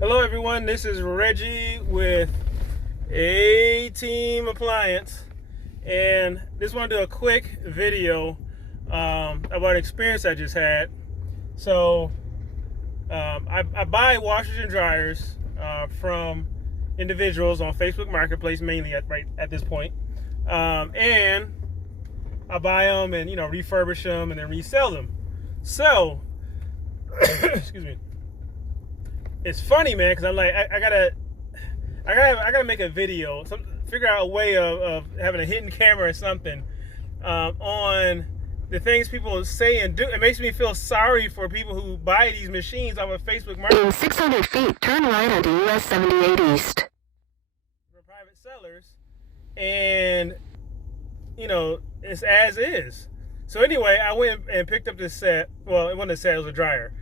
Hello everyone, this is Reggie with A-Team Appliance, and just want to do a quick video about an experience I just had. So I buy washers and dryers from individuals on Facebook Marketplace, mainly at this point, and I buy them and refurbish them and then resell them. So excuse me. It's funny, man, because I'm like, I gotta make a video, figure out a way of having a hidden camera or something on the things people say and do. It makes me feel sorry for people who buy these machines off of Facebook Market. In 600 feet, turn right onto US 78 East. For private sellers, and it's as is. So anyway, I went and picked up this set. Well, it wasn't a set; it was a dryer,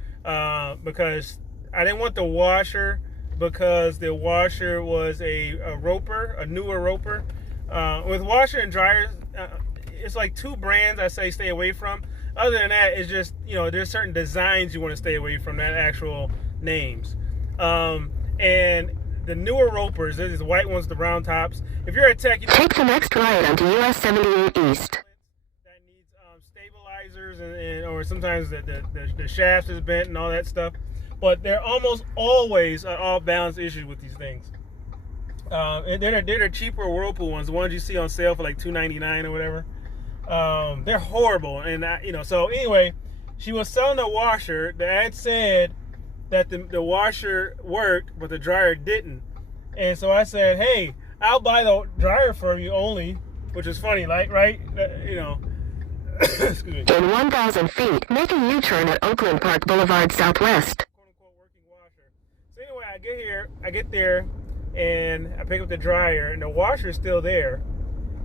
because I didn't want the washer, because the washer was a newer roper. With washer and dryers, it's like two brands I say stay away from. Other than that, it's just, there's certain designs you want to stay away from, not actual names. And the newer ropers, there's the white ones, the round tops. If you're a tech, take the next right onto US 78 East. That needs stabilizers or sometimes the shaft is bent and all that stuff. But they're almost always an off-balance issue with these things. And they're the cheaper Whirlpool ones, the ones you see on sale for like $2.99 or whatever. They're horrible, and so anyway, she was selling a washer. The ad said that the washer worked, but the dryer didn't. And so I said, "Hey, I'll buy the dryer from you only," which is funny, like, right? Excuse me. In 1,000 feet, make a U-turn at Oakland Park Boulevard Southwest. So anyway, I get there, and I pick up the dryer, and the washer's still there.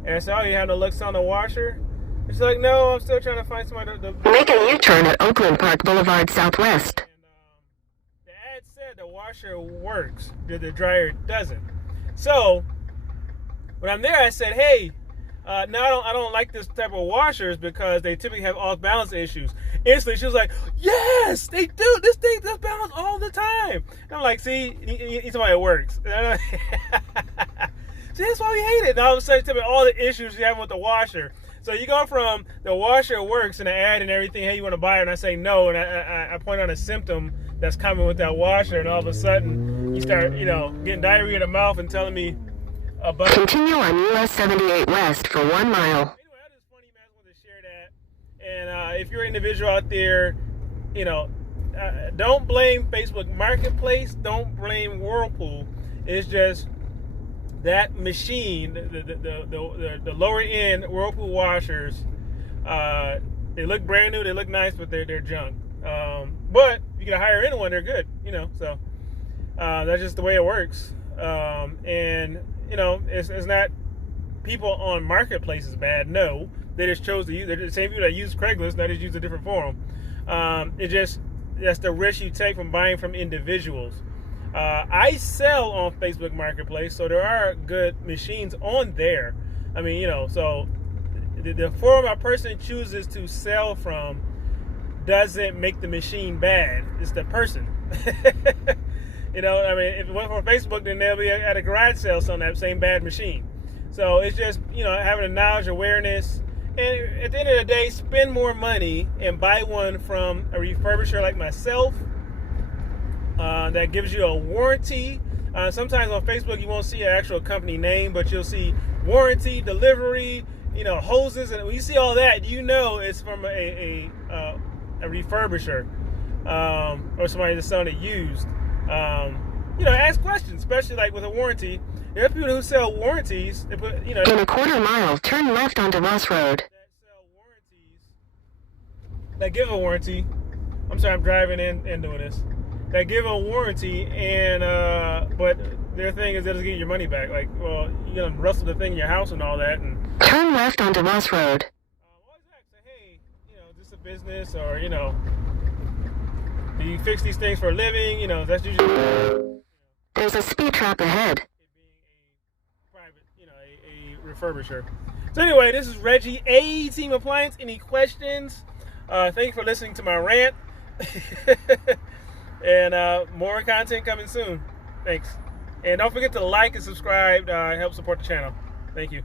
And I said, "Oh, you have no luck on the washer?" She's like, "No, I'm still trying to find somebody to make a U-turn at Oakland Park Boulevard Southwest." And the ad said the washer works, the dryer doesn't. So when I'm there, I said, "Hey, now I don't like this type of washers because they typically have off-balance issues." Instantly, she was like, "Yes, they do. This thing does balance all the time." And I'm like, "See, it's why it works." See, that's why we hate it. And all of a sudden, tell me all the issues you have with the washer. So you go from the washer works in the ad and everything, "Hey, you want to buy it?" And I say no, and I point out a symptom that's coming with that washer, and all of a sudden, you start, getting diarrhea in the mouth and telling me about. Continue on US 78 West for 1 mile. Anyway, that is funny, man. I just wanted to share that. And if you're an individual out there, don't blame Facebook Marketplace. Don't blame Whirlpool. It's just that machine, the lower end Whirlpool washers. They look brand new. They look nice, but they're junk. But you can hire in one. They're good. So that's just the way it works. And it's not people on marketplaces bad. No, they just chose to use. They're the same people that use Craigslist. They just use a different forum. That's the risk you take from buying from individuals. I sell on Facebook Marketplace, so there are good machines on there. I mean, so the forum a person chooses to sell from doesn't make the machine bad. It's the person. If it went for Facebook, then they'll be at a garage sale selling that same bad machine. So it's just, having a knowledge, awareness, and at the end of the day, spend more money and buy one from a refurbisher like myself that gives you a warranty. Sometimes on Facebook, you won't see an actual company name, but you'll see warranty, delivery, hoses, and when you see all that, it's from a refurbisher or somebody that's selling it used. Ask questions, especially like with a warranty. There are people who sell warranties. They put, in a quarter mile, turn left onto Ross Road. That sell warranties. That give a warranty. I'm sorry, I'm driving and doing this. That give a warranty, and but their thing is they'll just get your money back. Like, well, you're gonna rustle the thing in your house and all that. And turn left onto Ross Road. Always ask, say, "Hey, is this a business, or do you fix these things for a living?" That's usually. There's a speed trap ahead. It being a private, a refurbisher. So anyway, this is Reggie, A-Team Appliance. Any questions? Thank you for listening to my rant. And more content coming soon. Thanks. And don't forget to like and subscribe. Help support the channel. Thank you.